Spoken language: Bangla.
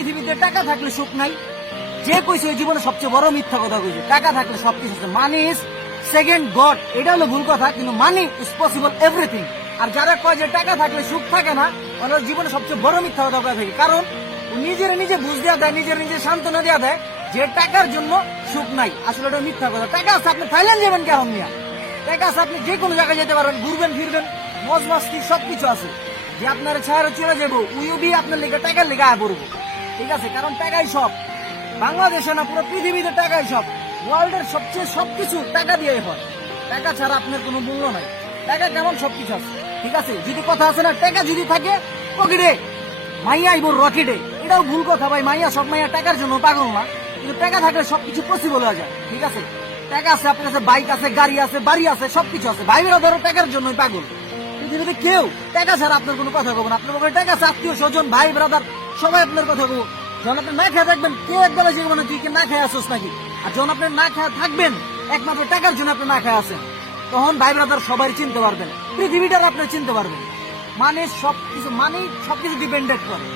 পৃথিবীতে টাকা থাকলে সুখ নাই। যে কইছে ওই জীবনে সবচেয়ে বড় মিথ্যা কথা কইছে। টাকা থাকলে সবকিছু আছে। মানি ইজ সেকেন্ড গড, এটা হলো ভুল কথা, কিন্তু মানি ইজ পসিবল এভরিথিং। আর যারা কয় যে টাকা থাকলে সুখ থাকে না, ওনার জীবনে সবচেয়ে বড় মিথ্যা কথা বলে থাকে। কারণ ও নিজের নিজে বুঝ দেওয়া দেয়, নিজের নিজে সান্ত্বনা দেওয়া দেয় যে টাকার জন্য সুখ নাই। আসলে এটা মিথ্যা কথা। টাকা আছে, আপনি থাইল্যান্ড যাবেন কেমন নিয়ে? টাকা আছে, আপনি যে কোনো জায়গায় যেতে পারবেন, ঘুরবেন ফিরবেন, মজ মাস্তি সবকিছু আছে। যে আপনার ছায়ারে চলে যাবো, উইও বি আপনার লেগে টাকার লেগে আয় পড়বো। ঠিক আছে, কারণ টাকাই সব। বাংলাদেশে না, পুরো পৃথিবীতে টাকাই সব। ওয়ার্ল্ডের সবচেয়ে সবকিছু টাকা দিয়ে হয়। টাকা ছাড়া আপনার কোনো মূল্য নাই। টাকা কেমন সবকিছু আছে। ঠিক আছে, যদি কথা আছে না, টাকা যদি থাকে পকেটে, মাইয়া আইব রকেটে, এটাও ভুল কথা ভাই। মাইয়া সব মাইয়া টাকার জন্য পাগল না, কিন্তু টাকা থাকলে সবকিছু পসিবল হয়ে যায়। ঠিক আছে, টাকা আছে, আপনার কাছে বাইক আছে, গাড়ি আছে, বাড়ি আছে, সবকিছু আছে। ভাই বেরা ধরো টাকার জন্যই পাগল। পৃথিবীতে কেউ টাকা ছাড়া আপনার কোনো কথা কব না। আপনার পকেটে টাকা আছে, আত্মীয় স্বজন, ভাই ব্রাদার সবাই আপনার কথা কব। যখন আপনি না খেয়ে থাকবেন, কে একবার যে মানে তুই কি না খেয়ে আসোস নাকি? আর যখন আপনি না খেয়ে থাকবেন, একমাত্র টাকার জন্য আপনি না খেয়ে আসেন, তখন ভাই ব্রাদার সবাই চিনতে পারবেন, পৃথিবীটার আপনি চিনতে পারবেন। মানে সবকিছু ডিপেন্ডেন্ট করে।